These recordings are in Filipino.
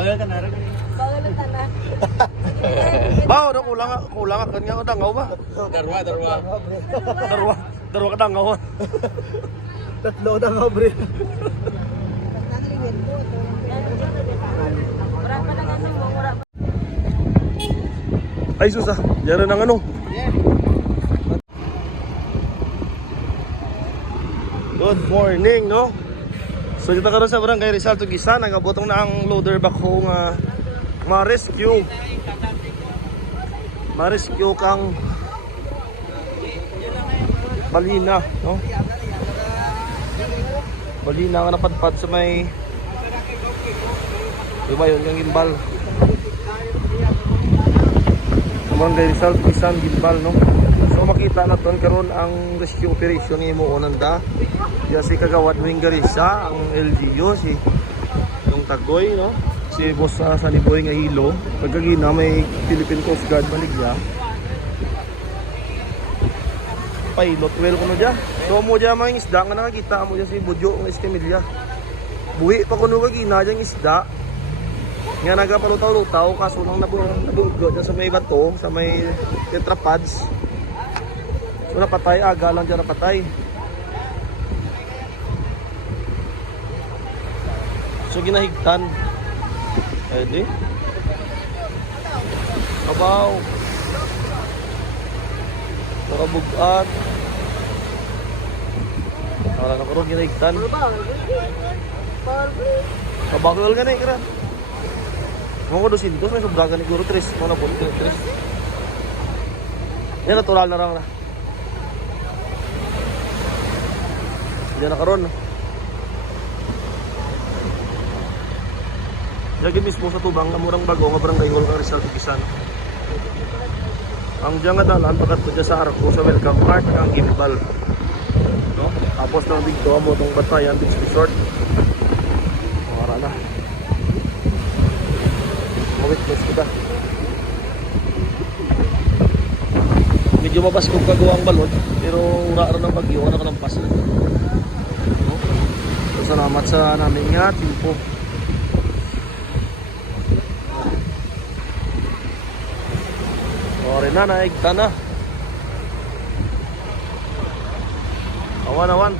Bagal ka na rin. Bawal na tana. Bao, na kulang kulang kan nga dangaw ba? Darwa, darwa. Darwa, darwa ka dangaw. Tatlo na nga, bre. Ano. Ay sus ah, diyan ng ano. Good morning, no? So dito karon sa Barangay Rizal Tugisan, nagabotong na ang loader backhoe nga ma-rescue. Ma-rescue kang balina, no? Balina nga napadpad sa may Diba yun yung gimbal Barangay Rizal, Tugisan, gimbal, no? So makita na ton karon ang rescue operation ni mo unanda. Ya si kagawad wing Garissa, ang LGU si yung Tagoy, no? Si boss uh, sa Niboy nga hilo. Pagkagina may Philippine Coast Guard baligya. Pilot well kuno dia. So mo dia mga isda nga nakakita mo dia si Budyo ng Escamilla. Buhi pa kuno kagina diyang isda. Nga nagapalutaw-lutaw kaso lang nabu nabugot sa may bato, sa may tetrapods. So napatay, aga lang dyan napatay. So ginahigtan. Eh di. Abaw. Nakabugat. Wala na karoon ginahigtan. Kabakal ka na eh, kira. Mga ko dosin, dos may sobragan ni Guru Tris. Mga na Tris. Yan, natural na lang na. Diyan na karon. Lagi mismo sa tubang na murang bago nga barangay hall nga Rizal Tugisan. Ang diyan nga dalan pagkat po sa Arco sa Welcome Park ang gimbal. No? Tapos nang dito mo tong Batayan Beach Resort. Wala na. Mawitness kita. Medyo mabas kong kagawang balon pero ura ng bagyo ano ka ng pas. So, salamat sa namin nga timpo. Ore na naigta na. Awan awan.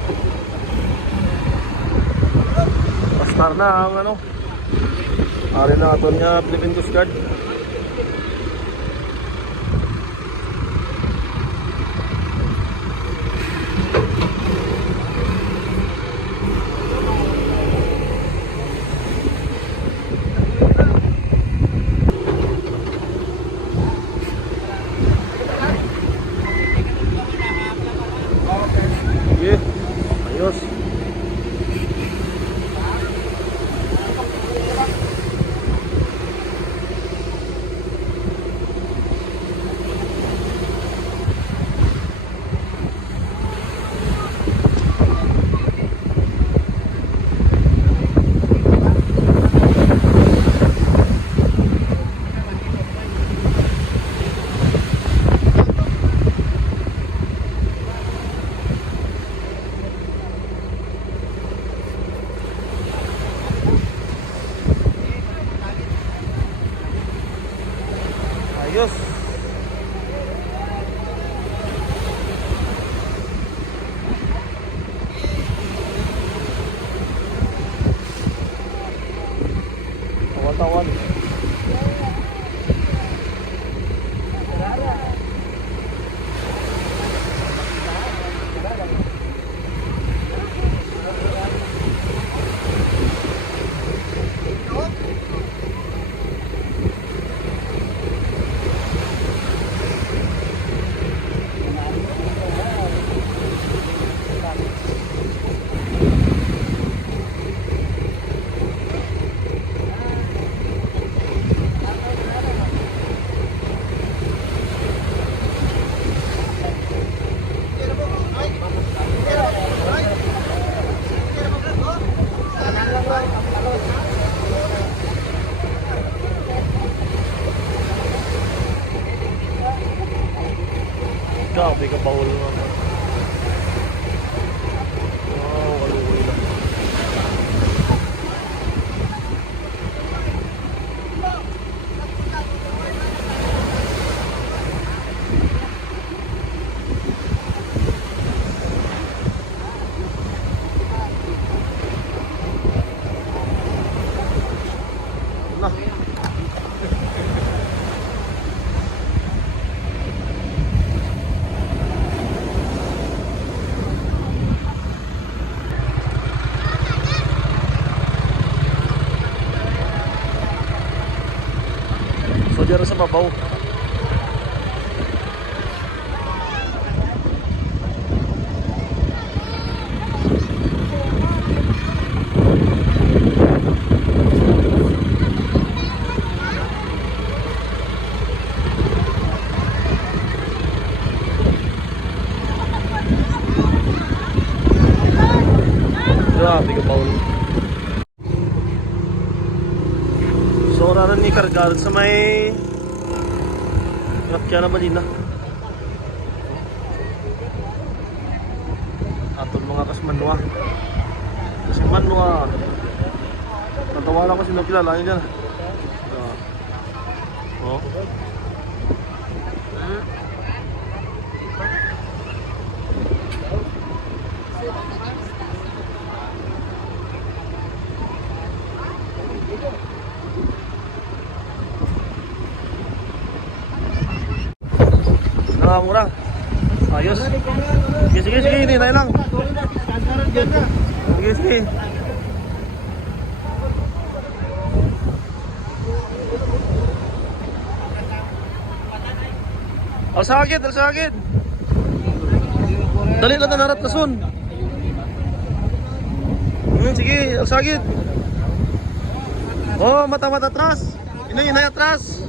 Pastar na ang ano. Ari na aton nga Philippine Coast Guard. Sige. Ayos. Ayos. ikaw, applicable naman. Dyan sa babaw. Grabe ka, Paul. So, kargaran sa may... Rakya na balina. Atong mga kasmanwa. Kasi manwa. Natawa lang kasi nakilala niya dyan. Ah. Oh. Nakamura. Ayos. Sige, sige, sige. Hindi na lang. Sige, sige. Al sakit, sakit. Dali lang na narap na sun. Hmm, sige, sakit. Oh, mata-mata atras. Inay, inay atras.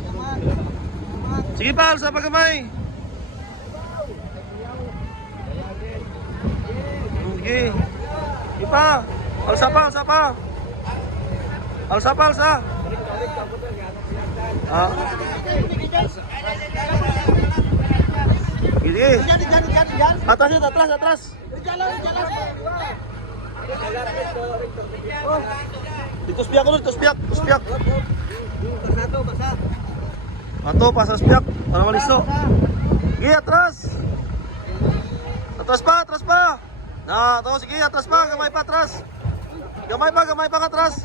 Sige pa, sa pagamay. Sige. Sige pa. Alsa pa, alsa pa. Alsa pa, alsa. Ah. Sige. Atas yun, atras, atras. Dito spiak ulit, dito spiak, dito spiak. Ato, pasas spiak. Para malisto. Sige, atras. Atras pa, atras pa. Na, to sige, atras pa, gamay pa atras. Gamay pa, gamay pa atras.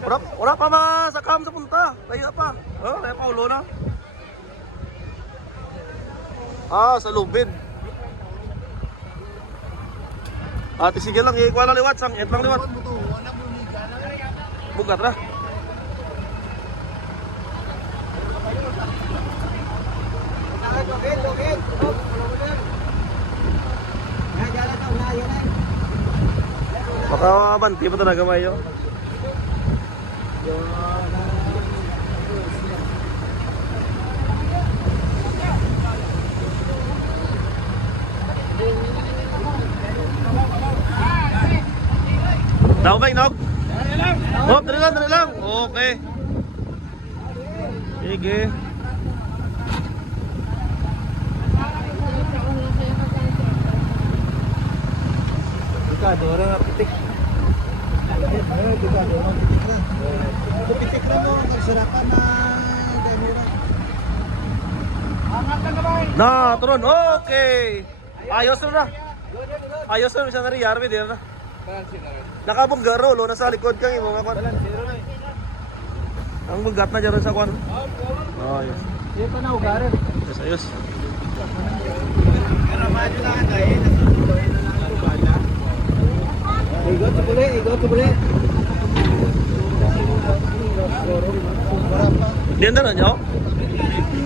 Ora, ora pa masakam sa punta. Tayo pa. Oh, tayo pa ulo na. Ah, sa lubid. Ate sige lang, ikuha lang liwat, sang lang liwat. Bukat ra. Baka banti pa gamay yun. Tao ba, Inog? Oh, dali lang, dali lang. Okay. Sige. Delikado, orang nga Na, turun. Okay. Ayos na na. Ayos na siya na rin. Yarmi din na. Nakabuggaro, lo. Nasa likod kang imo. Mga kwan. Ang bugat na dyan sa kwan. Oh, ayos. Ito na, ugarin. Ayos, ayos. Igot sa buli, igot sa buli. Diyan na nyo?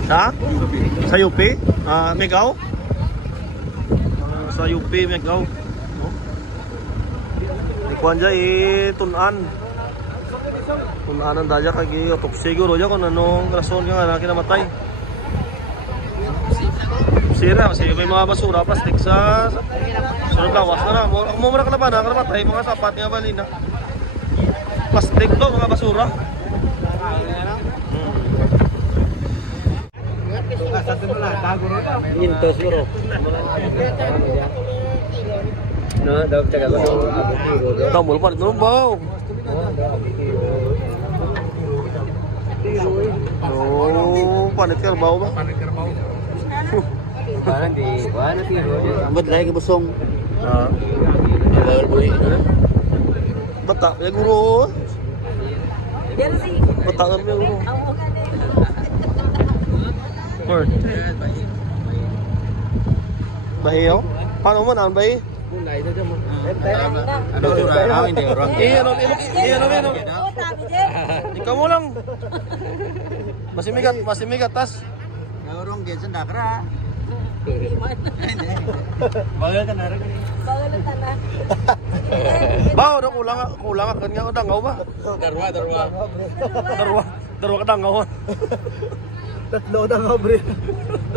Ha? Sa UP? Ah, Megaw? Ah, sa UP, Megaw. No? Ikuan dyan, eh, tunan. Tunan ang daya kag iotop siguro dyan kung anong rason nga na kinamatay. Sira, kasi may mga basura, plastic sa... sunod lawas na na. Mo- Ako mo mura ka na ba na, kanamatay, mga sapat nga balina. Plastic to, mga basura. Hmm. Minto siguro. No, daw taga ko. Tambol pa dito baw. Oh, panit ka baw ba? Parang di, wala tiro. Ambot lagi busong. Ah. Bawal buli. Bata, ya guru. Yan si. Bata kan ya guru. Ang mukha nila. Or. Bahiyaw? Paano man ang bahi? Kulay na dyan mo. Ano sura? Ah, hindi orang. Eh, ano, ano, eh, ano, ano. Oh, tabi din. Ikaw mo lang. Masih migat, masih migat tas. Orang dia sendakra. Iman. Bagal ka na rin. Bawal ang tanan. Bao, do kulang kulang kan nga dangaw ba? Darwa, darwa. Darwa, darwa ka dangaw. Tatlo na nga, bre. Yan.